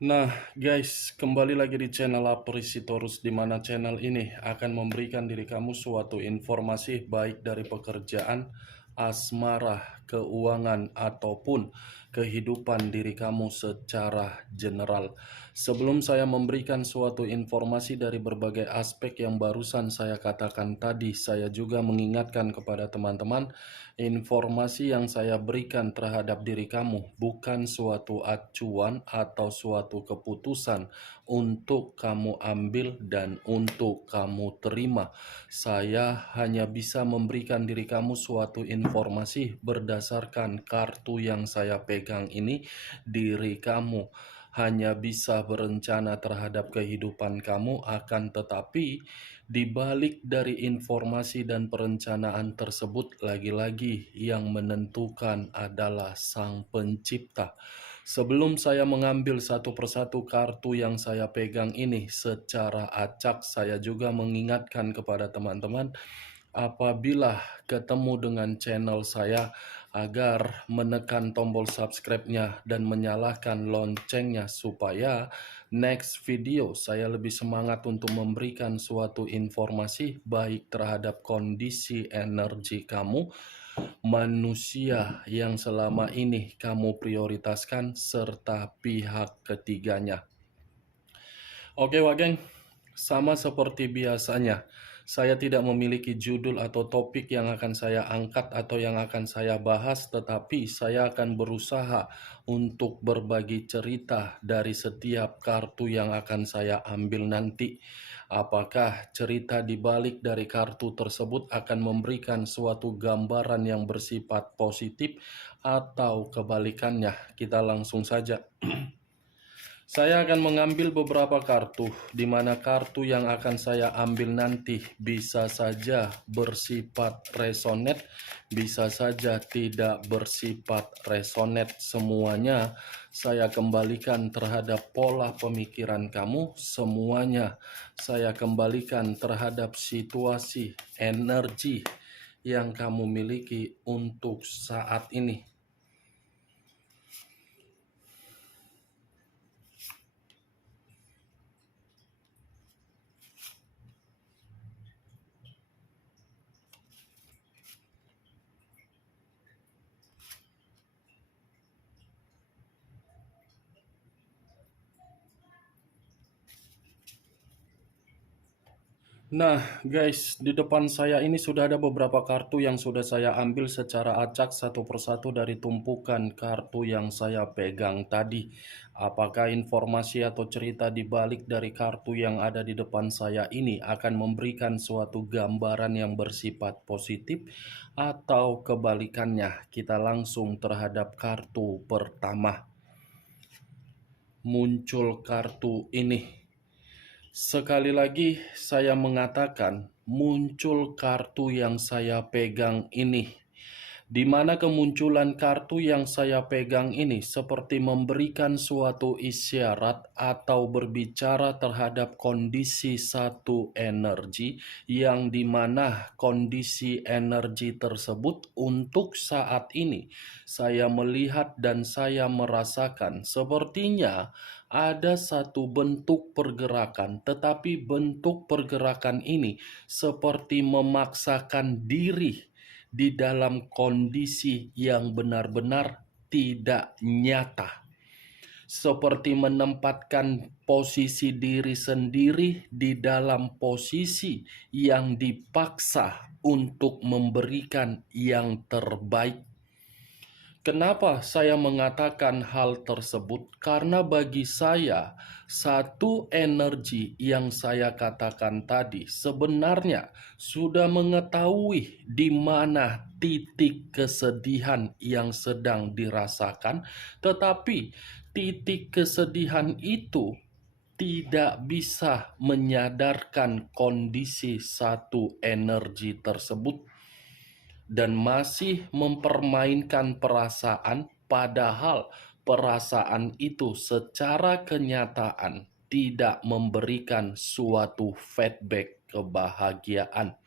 Nah, guys, kembali lagi di channel Aprisitorus, di mana channel ini akan memberikan diri kamu suatu informasi baik dari pekerjaan, asmara, keuangan, ataupun kehidupan diri kamu secara general. Sebelum saya memberikan suatu informasi dari berbagai aspek yang barusan saya katakan tadi, saya juga mengingatkan kepada teman-teman, informasi yang saya berikan terhadap diri kamu bukan suatu acuan atau suatu keputusan untuk kamu ambil dan untuk kamu terima. Saya hanya bisa memberikan diri kamu suatu informasi berdasarkan kartu yang saya pegang ini. Diri kamu hanya bisa berencana terhadap kehidupan kamu, akan tetapi di balik dari informasi dan perencanaan tersebut, lagi-lagi yang menentukan adalah Sang Pencipta. Sebelum saya mengambil satu persatu kartu yang saya pegang ini secara acak, saya juga mengingatkan kepada teman-teman, apabila ketemu dengan channel saya, agar menekan tombol subscribe-nya dan menyalakan loncengnya supaya next video saya lebih semangat untuk memberikan suatu informasi baik terhadap kondisi energi kamu, manusia yang selama ini kamu prioritaskan, serta pihak ketiganya. Oke, Wageng, sama seperti biasanya, saya tidak memiliki judul atau topik yang akan saya angkat atau yang akan saya bahas, tetapi saya akan berusaha untuk berbagi cerita dari setiap kartu yang akan saya ambil nanti. Apakah cerita di balik dari kartu tersebut akan memberikan suatu gambaran yang bersifat positif atau kebalikannya? Kita langsung saja. Saya akan mengambil beberapa kartu, di mana kartu yang akan saya ambil nanti bisa saja bersifat resonate, bisa saja tidak bersifat resonate. Semuanya saya kembalikan terhadap pola pemikiran kamu, semuanya saya kembalikan terhadap situasi energi yang kamu miliki untuk saat ini. Nah, guys, di depan saya ini sudah ada beberapa kartu yang sudah saya ambil secara acak satu persatu dari tumpukan kartu yang saya pegang tadi. Apakah informasi atau cerita di balik dari kartu yang ada di depan saya ini akan memberikan suatu gambaran yang bersifat positif atau kebalikannya? Kita langsung terhadap kartu pertama. Muncul kartu ini. Sekali lagi saya mengatakan, muncul kartu yang saya pegang ini, di mana kemunculan kartu yang saya pegang ini seperti memberikan suatu isyarat atau berbicara terhadap kondisi satu energi, yang dimana kondisi energi tersebut untuk saat ini saya melihat dan saya merasakan sepertinya ada satu bentuk pergerakan, tetapi bentuk pergerakan ini seperti memaksakan diri di dalam kondisi yang benar-benar tidak nyata, seperti menempatkan posisi diri sendiri di dalam posisi yang dipaksa untuk memberikan yang terbaik. Kenapa saya mengatakan hal tersebut? Karena bagi saya, satu energi yang saya katakan tadi sebenarnya sudah mengetahui di mana titik kesedihan yang sedang dirasakan, tetapi titik kesedihan itu tidak bisa menyadarkan kondisi satu energi tersebut dan masih mempermainkan perasaan, padahal perasaan itu secara kenyataan tidak memberikan suatu feedback kebahagiaan.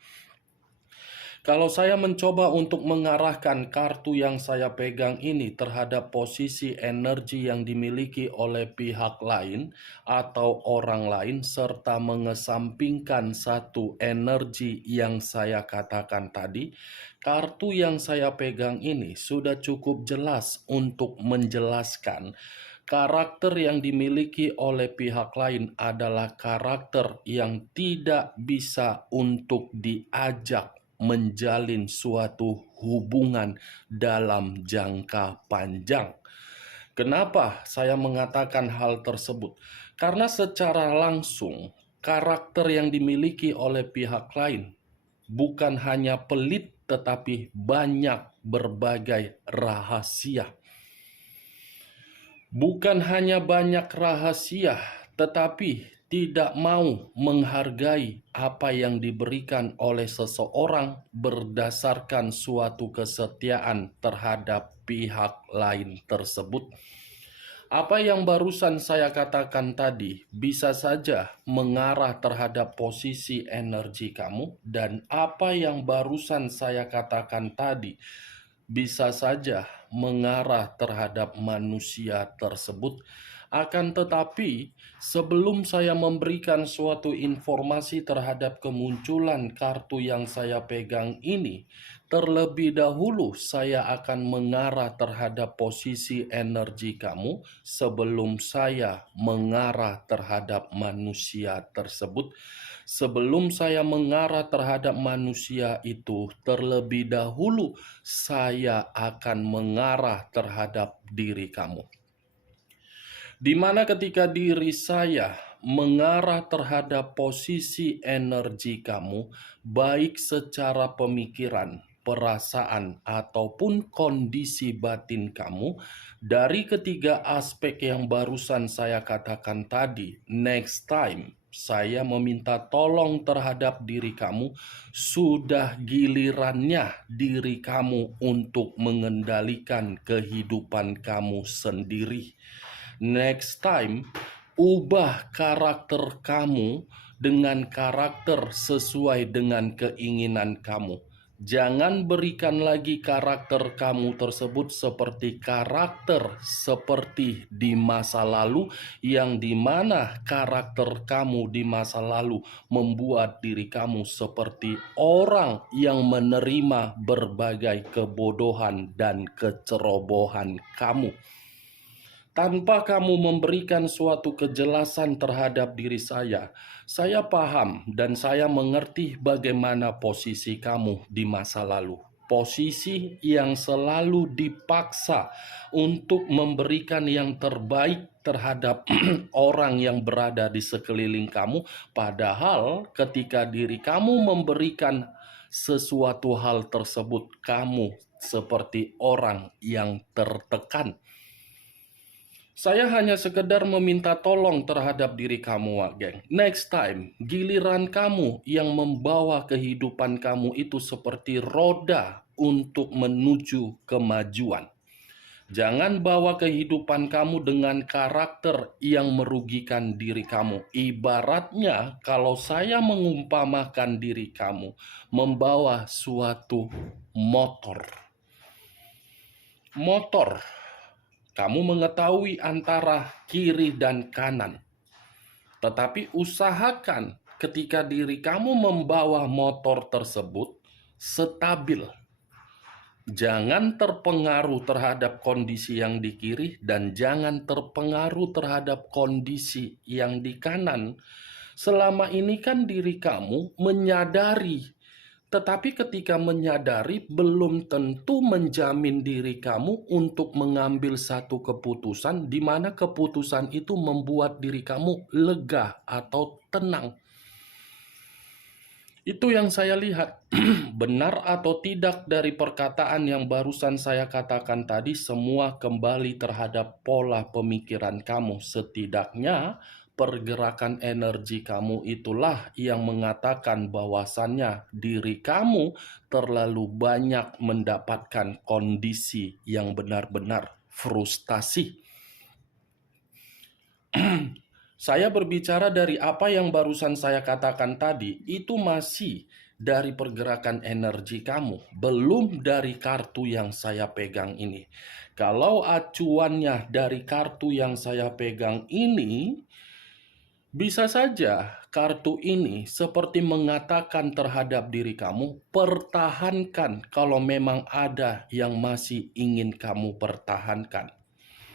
Kalau saya mencoba untuk mengarahkan kartu yang saya pegang ini terhadap posisi energi yang dimiliki oleh pihak lain atau orang lain, serta mengesampingkan satu energi yang saya katakan tadi, kartu yang saya pegang ini sudah cukup jelas untuk menjelaskan karakter yang dimiliki oleh pihak lain adalah karakter yang tidak bisa untuk diajak menjalin suatu hubungan dalam jangka panjang. Kenapa saya mengatakan hal tersebut? Karena secara langsung karakter yang dimiliki oleh pihak lain bukan hanya pelit tetapi banyak berbagai rahasia. Bukan hanya banyak rahasia, tetapi tidak mau menghargai apa yang diberikan oleh seseorang berdasarkan suatu kesetiaan terhadap pihak lain tersebut. Apa yang barusan saya katakan tadi bisa saja mengarah terhadap posisi energi kamu, dan apa yang barusan saya katakan tadi bisa saja mengarah terhadap manusia tersebut. Akan tetapi, sebelum saya memberikan suatu informasi terhadap kemunculan kartu yang saya pegang ini, terlebih dahulu saya akan mengarah terhadap posisi energi kamu sebelum saya mengarah terhadap manusia tersebut. Sebelum saya mengarah terhadap manusia itu, terlebih dahulu saya akan mengarah terhadap diri kamu. Di mana ketika diri saya mengarah terhadap posisi energi kamu, baik secara pemikiran, perasaan, ataupun kondisi batin kamu, dari ketiga aspek yang barusan saya katakan tadi, next time saya meminta tolong terhadap diri kamu, sudah gilirannya diri kamu untuk mengendalikan kehidupan kamu sendiri. Next time, ubah karakter kamu dengan karakter sesuai dengan keinginan kamu. Jangan berikan lagi karakter kamu tersebut seperti karakter seperti di masa lalu, yang dimana karakter kamu di masa lalu membuat diri kamu seperti orang yang menerima berbagai kebodohan dan kecerobohan kamu. Tanpa kamu memberikan suatu kejelasan terhadap diri saya paham dan saya mengerti bagaimana posisi kamu di masa lalu. Posisi yang selalu dipaksa untuk memberikan yang terbaik terhadap orang yang berada di sekeliling kamu, padahal ketika diri kamu memberikan sesuatu hal tersebut, kamu seperti orang yang tertekan. Saya hanya sekedar meminta tolong terhadap diri kamu, geng. Next time, giliran kamu yang membawa kehidupan kamu itu seperti roda untuk menuju kemajuan. Jangan bawa kehidupan kamu dengan karakter yang merugikan diri kamu. Ibaratnya kalau saya mengumpamakan diri kamu membawa suatu motor. Kamu mengetahui antara kiri dan kanan. Tetapi usahakan ketika diri kamu membawa motor tersebut stabil. Jangan terpengaruh terhadap kondisi yang di kiri dan jangan terpengaruh terhadap kondisi yang di kanan. Selama ini kan diri kamu menyadari, tetapi ketika menyadari belum tentu menjamin diri kamu untuk mengambil satu keputusan di mana keputusan itu membuat diri kamu lega atau tenang. Itu yang saya lihat. Benar atau tidak dari perkataan yang barusan saya katakan tadi, semua kembali terhadap pola pemikiran kamu. Setidaknya pergerakan energi kamu itulah yang mengatakan bahwasannya diri kamu terlalu banyak mendapatkan kondisi yang benar-benar frustasi. Saya berbicara dari apa yang barusan saya katakan tadi, itu masih dari pergerakan energi kamu, belum dari kartu yang saya pegang ini. Kalau acuannya dari kartu yang saya pegang ini, bisa saja kartu ini seperti mengatakan terhadap diri kamu, pertahankan kalau memang ada yang masih ingin kamu pertahankan.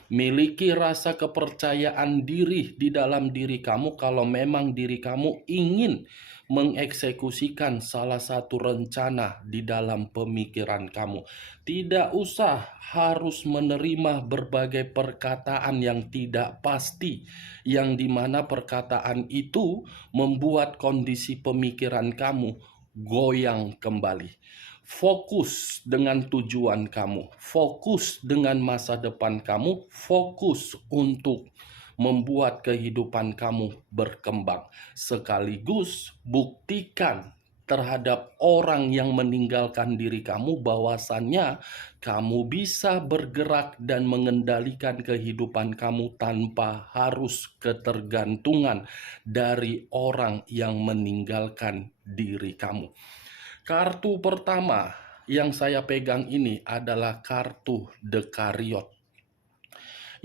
Miliki rasa kepercayaan diri di dalam diri kamu kalau memang diri kamu ingin mengeksekusikan salah satu rencana di dalam pemikiran kamu. Tidak usah harus menerima berbagai perkataan yang tidak pasti, yang dimana perkataan itu membuat kondisi pemikiran kamu goyang kembali. Fokus dengan tujuan kamu, fokus dengan masa depan kamu, fokus untuk membuat kehidupan kamu berkembang. Sekaligus buktikan terhadap orang yang meninggalkan diri kamu bahwasannya kamu bisa bergerak dan mengendalikan kehidupan kamu tanpa harus ketergantungan dari orang yang meninggalkan diri kamu. Kartu pertama yang saya pegang ini adalah kartu Dekariot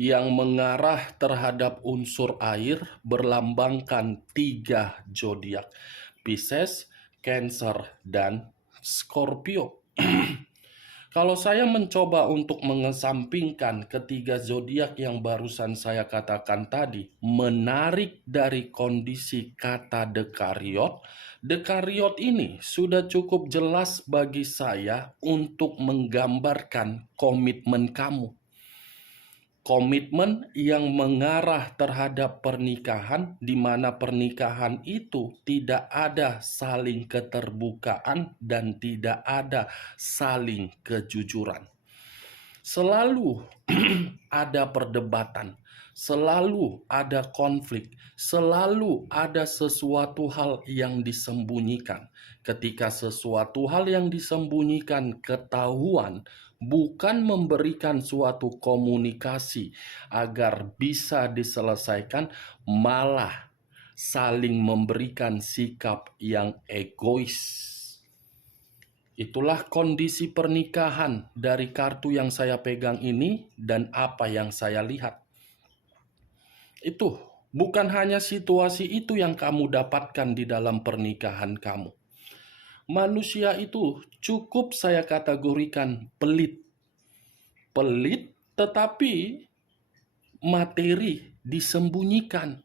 yang mengarah terhadap unsur air berlambangkan 3 zodiak: Pisces, Cancer, dan Scorpio. Kalau saya mencoba untuk mengesampingkan ketiga zodiak yang barusan saya katakan tadi, menarik dari kondisi kata Dekariot ini sudah cukup jelas bagi saya untuk menggambarkan komitmen kamu. Komitmen yang mengarah terhadap pernikahan, di mana pernikahan itu tidak ada saling keterbukaan dan tidak ada saling kejujuran. Selalu ada perdebatan, selalu ada konflik, selalu ada sesuatu hal yang disembunyikan. Ketika sesuatu hal yang disembunyikan ketahuan, bukan memberikan suatu komunikasi agar bisa diselesaikan, malah saling memberikan sikap yang egois. Itulah kondisi pernikahan dari kartu yang saya pegang ini dan apa yang saya lihat. Itu bukan hanya situasi itu yang kamu dapatkan di dalam pernikahan kamu. Manusia itu cukup saya kategorikan pelit. Pelit tetapi materi disembunyikan.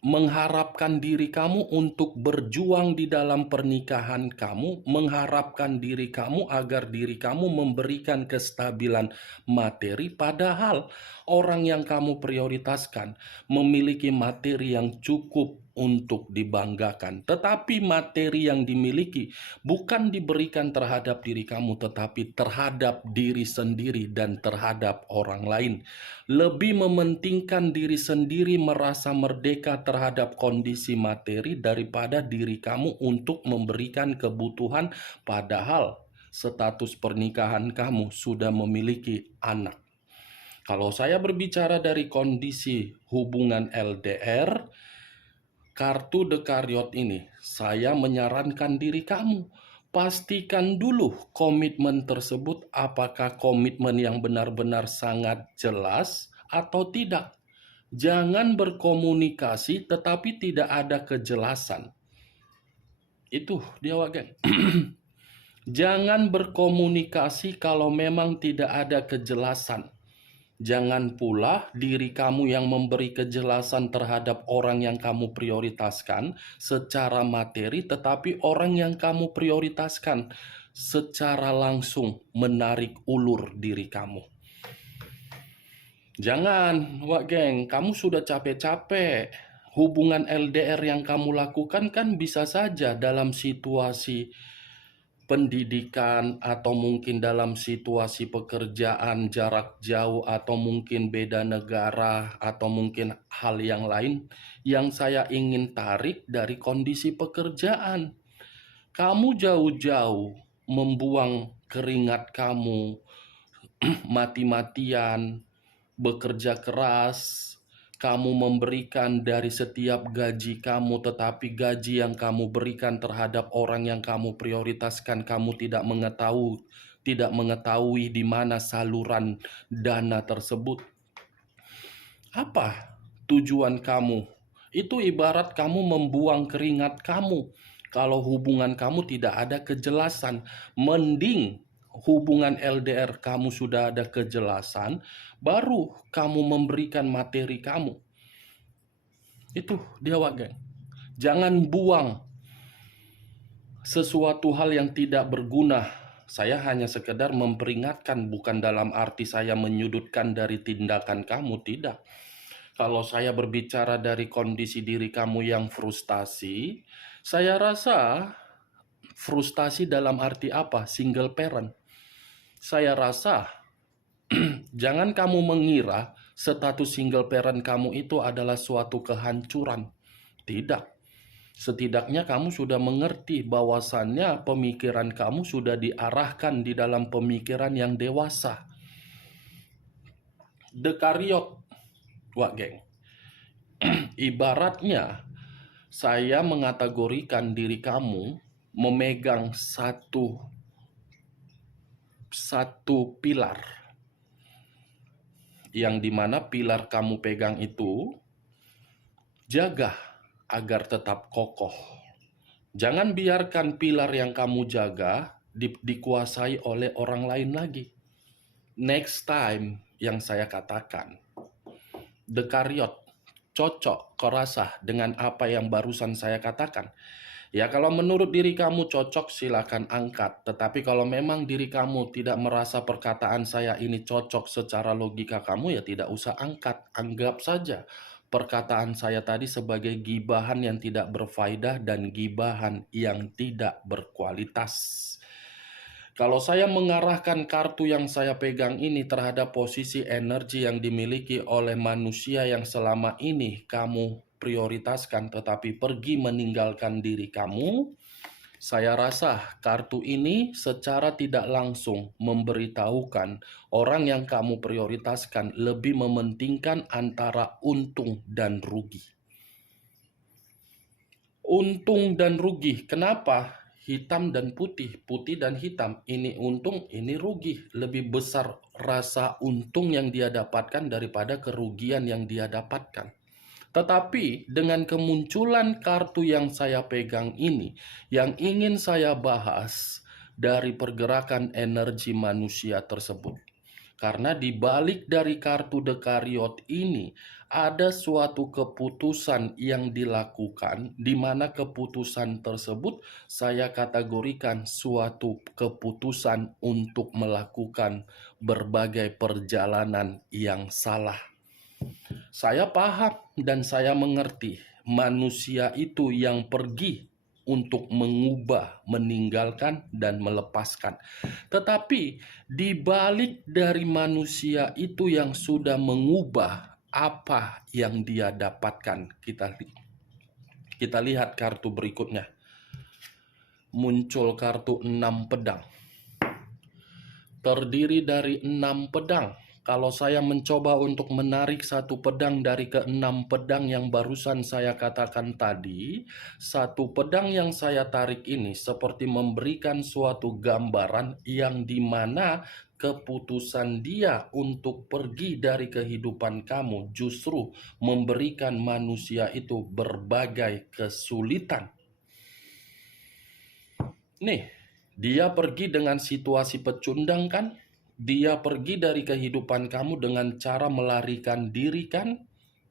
Mengharapkan diri kamu untuk berjuang di dalam pernikahan kamu, mengharapkan diri kamu agar diri kamu memberikan kestabilan materi, padahal orang yang kamu prioritaskan memiliki materi yang cukup untuk dibanggakan. Tetapi materi yang dimiliki bukan diberikan terhadap diri kamu, tetapi terhadap diri sendiri dan terhadap orang lain. Lebih mementingkan diri sendiri merasa merdeka terhadap kondisi materi daripada diri kamu untuk memberikan kebutuhan, padahal status pernikahan kamu sudah memiliki anak. Kalau saya berbicara dari kondisi hubungan LDR, kartu Dekariot ini, saya menyarankan diri kamu, pastikan dulu komitmen tersebut apakah komitmen yang benar-benar sangat jelas atau tidak. Jangan berkomunikasi tetapi tidak ada kejelasan. Itu dia, geng. Jangan berkomunikasi kalau memang tidak ada kejelasan. Jangan pula diri kamu yang memberi kejelasan terhadap orang yang kamu prioritaskan secara materi, tetapi orang yang kamu prioritaskan secara langsung menarik ulur diri kamu. Jangan, geng, kamu sudah capek-capek. Hubungan LDR yang kamu lakukan kan bisa saja dalam situasi pendidikan atau mungkin dalam situasi pekerjaan jarak jauh atau mungkin beda negara atau mungkin hal yang lain yang saya ingin tarik dari kondisi pekerjaan. Kamu jauh-jauh membuang keringat kamu, mati-matian, bekerja keras, Kamu memberikan dari setiap gaji kamu, tetapi gaji yang kamu berikan terhadap orang yang kamu prioritaskan, kamu tidak mengetahui di mana saluran dana tersebut. Apa tujuan kamu? Itu ibarat kamu membuang keringat kamu. Kalau hubungan kamu tidak ada kejelasan, mending hubungan LDR kamu sudah ada kejelasan, baru kamu memberikan materi kamu. Itu dia, Wak Geng. Jangan buang sesuatu hal yang tidak berguna. Saya hanya sekedar memperingatkan, bukan dalam arti saya menyudutkan dari tindakan kamu, tidak. Kalau saya berbicara dari kondisi diri kamu yang frustasi, saya rasa frustasi dalam arti apa? Single parent. Saya rasa jangan kamu mengira status single parent kamu itu adalah suatu kehancuran. Tidak. Setidaknya kamu sudah mengerti bahwasannya pemikiran kamu sudah diarahkan di dalam pemikiran yang dewasa. Dekariot, Wak Geng. Ibaratnya saya mengategorikan diri kamu memegang satu pilar, yang dimana pilar kamu pegang itu jaga agar tetap kokoh. Jangan biarkan pilar yang kamu jaga dikuasai oleh orang lain lagi. Next time yang saya katakan, Dekariot, cocok kerasa dengan apa yang barusan saya katakan? Ya, kalau menurut diri kamu cocok, silakan angkat. Tetapi kalau memang diri kamu tidak merasa perkataan saya ini cocok secara logika kamu, ya tidak usah angkat. Anggap saja perkataan saya tadi sebagai gibahan yang tidak berfaedah dan gibahan yang tidak berkualitas. Kalau saya mengarahkan kartu yang saya pegang ini terhadap posisi energi yang dimiliki oleh manusia yang selama ini kamu prioritaskan tetapi pergi meninggalkan diri kamu, saya rasa kartu ini secara tidak langsung memberitahukan orang yang kamu prioritaskan lebih mementingkan antara untung dan rugi. Untung dan rugi, kenapa? Hitam dan putih, putih dan hitam. Ini untung, ini rugi. Lebih besar rasa untung yang dia dapatkan daripada kerugian yang dia dapatkan. Tetapi dengan kemunculan kartu yang saya pegang ini, yang ingin saya bahas dari pergerakan energi manusia tersebut. Karena di balik dari kartu Dekariot ini ada suatu keputusan yang dilakukan, di mana keputusan tersebut saya kategorikan suatu keputusan untuk melakukan berbagai perjalanan yang salah. Saya paham dan saya mengerti manusia itu yang pergi untuk mengubah, meninggalkan, dan melepaskan. Tetapi di balik dari manusia itu yang sudah mengubah, apa yang dia dapatkan? Kita lihat kartu berikutnya. Muncul kartu 6 pedang. Terdiri dari 6 pedang. Kalau saya mencoba untuk menarik satu pedang dari ke-6 pedang yang barusan saya katakan tadi, satu pedang yang saya tarik ini seperti memberikan suatu gambaran yang dimana keputusan dia untuk pergi dari kehidupan kamu justru memberikan manusia itu berbagai kesulitan. Nih, dia pergi dengan situasi pecundang kan? Dia pergi dari kehidupan kamu dengan cara melarikan diri kan?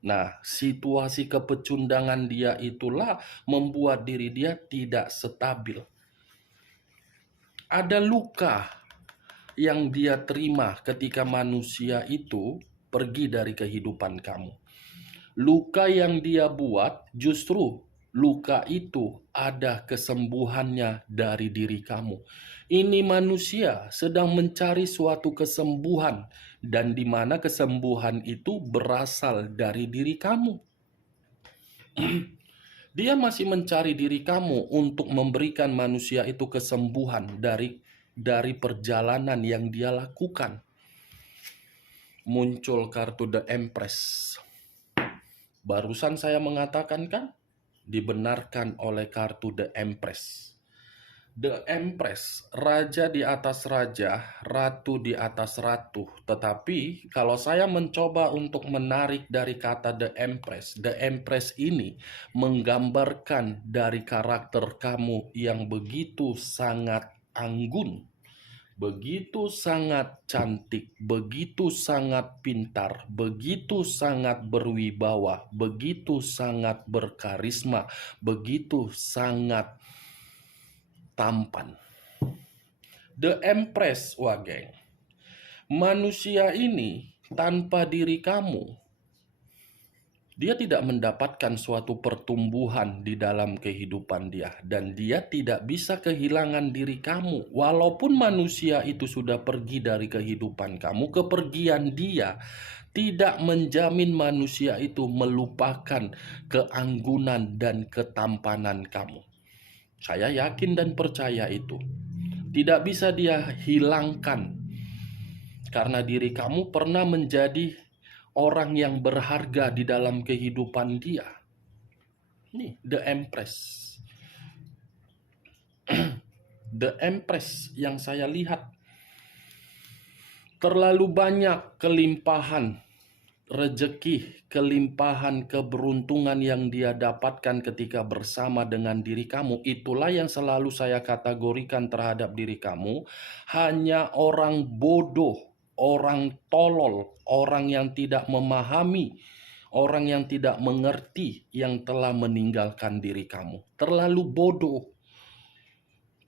Nah, situasi kepecundangan dia itulah membuat diri dia tidak stabil. Ada luka yang dia terima ketika manusia itu pergi dari kehidupan kamu. Luka yang dia buat justru luka itu ada kesembuhannya dari diri kamu. Ini manusia sedang mencari suatu kesembuhan, dan di mana kesembuhan itu berasal dari diri kamu. Dia masih mencari diri kamu untuk memberikan manusia itu kesembuhan dari perjalanan yang dia lakukan. Muncul kartu The Empress. Barusan saya mengatakan kan, dibenarkan oleh kartu The Empress. The Empress, raja di atas raja, ratu di atas ratu. Tetapi kalau saya mencoba untuk menarik dari kata The Empress ini menggambarkan dari karakter kamu yang begitu sangat anggun, begitu sangat cantik, begitu sangat pintar, begitu sangat berwibawa, begitu sangat berkarisma, begitu sangat tampan. The Empress, wah geng. Manusia ini tanpa diri kamu, dia tidak mendapatkan suatu pertumbuhan di dalam kehidupan dia. Dan dia tidak bisa kehilangan diri kamu. Walaupun manusia itu sudah pergi dari kehidupan kamu, kepergian dia tidak menjamin manusia itu melupakan keanggunan dan ketampanan kamu. Saya yakin dan percaya itu. Tidak bisa dia hilangkan. Karena diri kamu pernah menjadi orang yang berharga di dalam kehidupan dia. Nih, The Empress. The Empress yang saya lihat. Terlalu banyak kelimpahan rejeki, kelimpahan keberuntungan yang dia dapatkan ketika bersama dengan diri kamu. Itulah yang selalu saya kategorikan terhadap diri kamu. Hanya orang bodoh, orang tolol, orang yang tidak memahami, orang yang tidak mengerti yang telah meninggalkan diri kamu. Terlalu bodoh.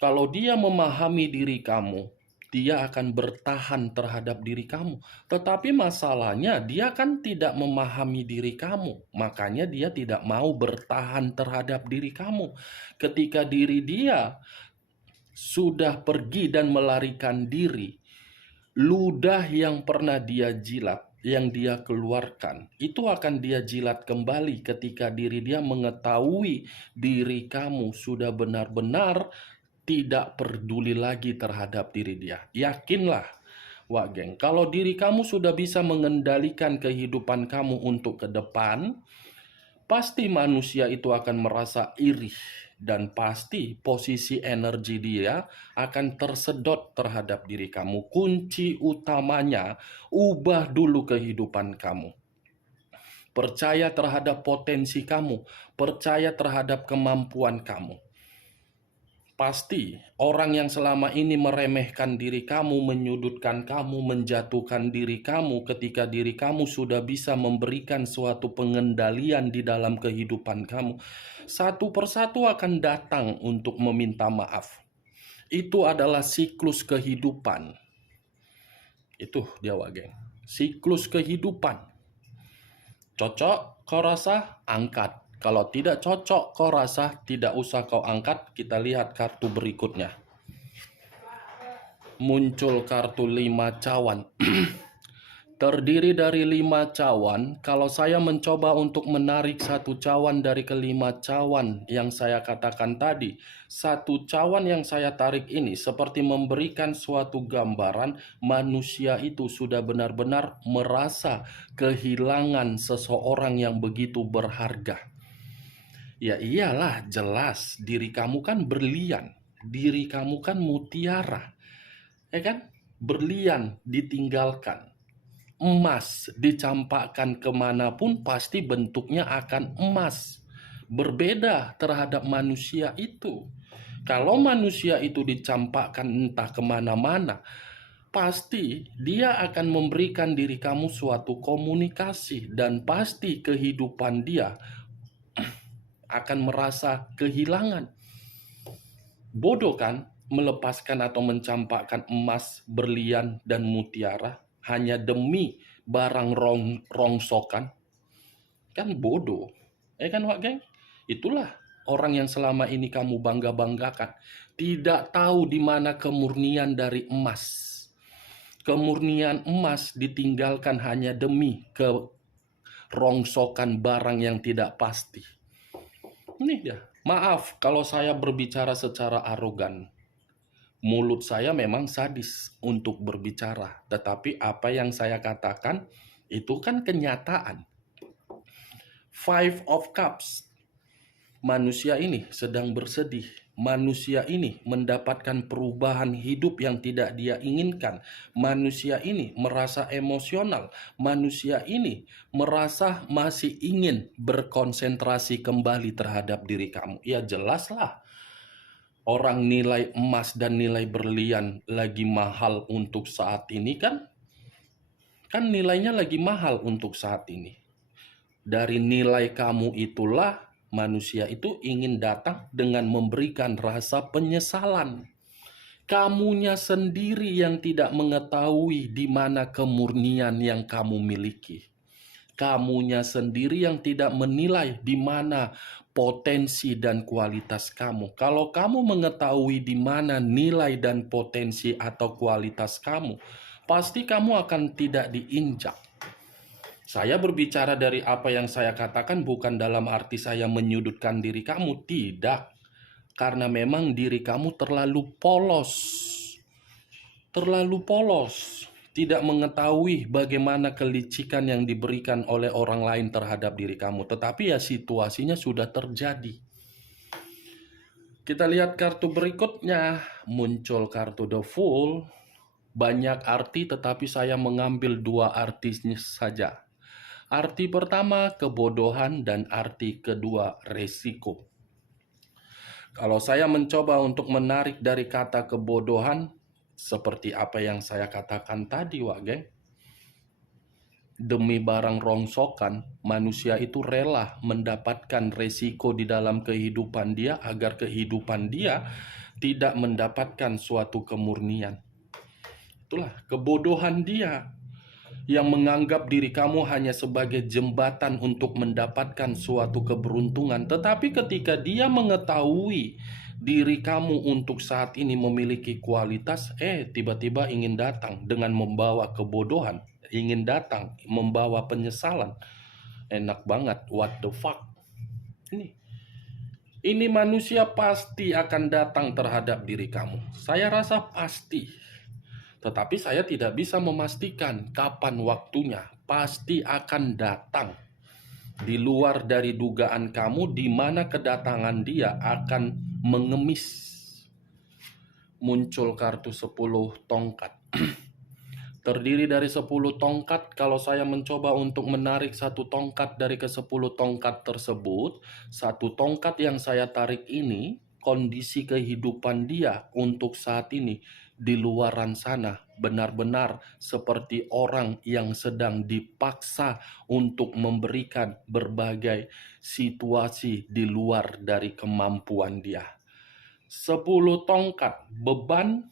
Kalau dia memahami diri kamu, dia akan bertahan terhadap diri kamu. Tetapi masalahnya dia kan tidak memahami diri kamu. Makanya dia tidak mau bertahan terhadap diri kamu. Ketika diri dia sudah pergi dan melarikan diri, ludah yang pernah dia jilat, yang dia keluarkan, itu akan dia jilat kembali ketika diri dia mengetahui diri kamu sudah benar-benar tidak peduli lagi terhadap diri dia. Yakinlah, wah geng, kalau diri kamu sudah bisa mengendalikan kehidupan kamu untuk ke depan, pasti manusia itu akan merasa iri. Dan pasti posisi energi dia akan tersedot terhadap diri kamu. Kunci utamanya, ubah dulu kehidupan kamu. Percaya terhadap potensi kamu, percaya terhadap kemampuan kamu. Pasti orang yang selama ini meremehkan diri kamu, menyudutkan kamu, menjatuhkan diri kamu ketika diri kamu sudah bisa memberikan suatu pengendalian di dalam kehidupan kamu, satu persatu akan datang untuk meminta maaf. Itu adalah siklus kehidupan. Itu dia wageng. Siklus kehidupan. Cocok kau rasa? Angkat. Kalau tidak cocok kau rasa, tidak usah kau angkat. Kita lihat kartu berikutnya. Muncul kartu 5 cawan. Terdiri dari 5 cawan. Kalau saya mencoba untuk menarik satu cawan dari kelima cawan yang saya katakan tadi, satu cawan yang saya tarik ini seperti memberikan suatu gambaran manusia itu sudah benar-benar merasa kehilangan seseorang yang begitu berharga. Ya iyalah, jelas diri kamu kan berlian, diri kamu kan mutiara, ya kan? Berlian ditinggalkan. Emas dicampakkan kemanapun pasti bentuknya akan emas. Berbeda terhadap manusia itu. Kalau manusia itu dicampakkan entah kemana-mana, pasti dia akan memberikan diri kamu suatu komunikasi. Dan pasti kehidupan dia akan merasa kehilangan. Bodoh kan melepaskan atau mencampakkan emas, berlian, dan mutiara hanya demi barang rongsokan. Kan bodoh. Kan Wak Geng? Itulah orang yang selama ini kamu bangga-banggakan. Tidak tahu di mana kemurnian dari emas. Kemurnian emas ditinggalkan hanya demi kerongsokan barang yang tidak pasti. Ini dia. Maaf kalau saya berbicara secara arogan. Mulut saya memang sadis untuk berbicara, tetapi apa yang saya katakan itu kan kenyataan. Five of Cups. Manusia ini sedang bersedih. Manusia ini mendapatkan perubahan hidup yang tidak dia inginkan. Manusia ini merasa emosional. Manusia ini merasa masih ingin berkonsentrasi kembali terhadap diri kamu. Ya jelaslah. Orang nilai emas dan nilai berlian lagi mahal untuk saat ini kan? Kan nilainya lagi mahal untuk saat ini. Dari nilai kamu itulah manusia itu ingin datang dengan memberikan rasa penyesalan. Kamunya sendiri yang tidak mengetahui di mana kemurnian yang kamu miliki. Kamunya sendiri yang tidak menilai di mana potensi dan kualitas kamu. Kalau kamu mengetahui di mana nilai dan potensi atau kualitas kamu, pasti kamu akan tidak diinjak. Saya berbicara dari apa yang saya katakan bukan dalam arti saya menyudutkan diri kamu, tidak. Karena memang diri kamu terlalu polos. Terlalu polos. Tidak mengetahui bagaimana kelicikan yang diberikan oleh orang lain terhadap diri kamu. Tetapi ya situasinya sudah terjadi. Kita lihat kartu berikutnya. Muncul kartu The Fool. Banyak arti tetapi saya mengambil dua artinya saja. Arti pertama kebodohan dan arti kedua resiko. Kalau saya mencoba untuk menarik dari kata kebodohan, seperti apa yang saya katakan tadi, Wak Geng. Demi barang rongsokan, manusia itu rela mendapatkan resiko di dalam kehidupan dia agar kehidupan dia tidak mendapatkan suatu kemurnian. Itulah kebodohan dia yang menganggap diri kamu hanya sebagai jembatan untuk mendapatkan suatu keberuntungan. Tetapi ketika dia mengetahui diri kamu untuk saat ini memiliki kualitas, tiba-tiba ingin datang dengan membawa kebodohan, ingin datang membawa penyesalan. Enak banget, what the fuck. Ini manusia pasti akan datang terhadap diri kamu. Saya rasa pasti. Tetapi saya tidak bisa memastikan kapan waktunya. Pasti akan datang. Di luar dari dugaan kamu, di mana kedatangan dia akan mengemis. Muncul kartu 10 tongkat. Terdiri dari 10 tongkat. Kalau saya mencoba untuk menarik satu tongkat dari ke-10 tongkat tersebut, satu tongkat yang saya tarik ini, kondisi kehidupan dia untuk saat ini di luaran sana benar-benar seperti orang yang sedang dipaksa untuk memberikan berbagai situasi di luar dari kemampuan dia. 10 tongkat, beban,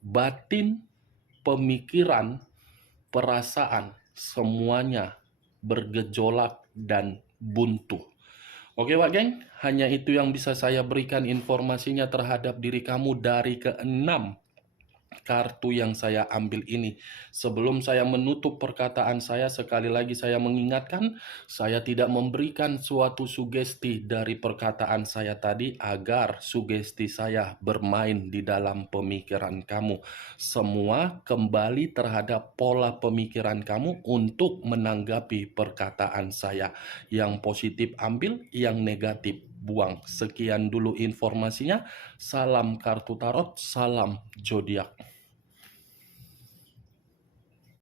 batin, pemikiran, perasaan, semuanya bergejolak dan buntu. Oke Pak Geng, hanya itu yang bisa saya berikan informasinya terhadap diri kamu dari ke-6 kartu yang saya ambil ini. Sebelum saya menutup perkataan saya, sekali lagi saya mengingatkan, saya tidak memberikan suatu sugesti dari perkataan saya tadi agar sugesti saya bermain di dalam pemikiran kamu. Semua kembali terhadap pola pemikiran kamu untuk menanggapi perkataan saya. Yang positif ambil, yang negatif buang. Sekian dulu informasinya. Salam kartu tarot, salam zodiak.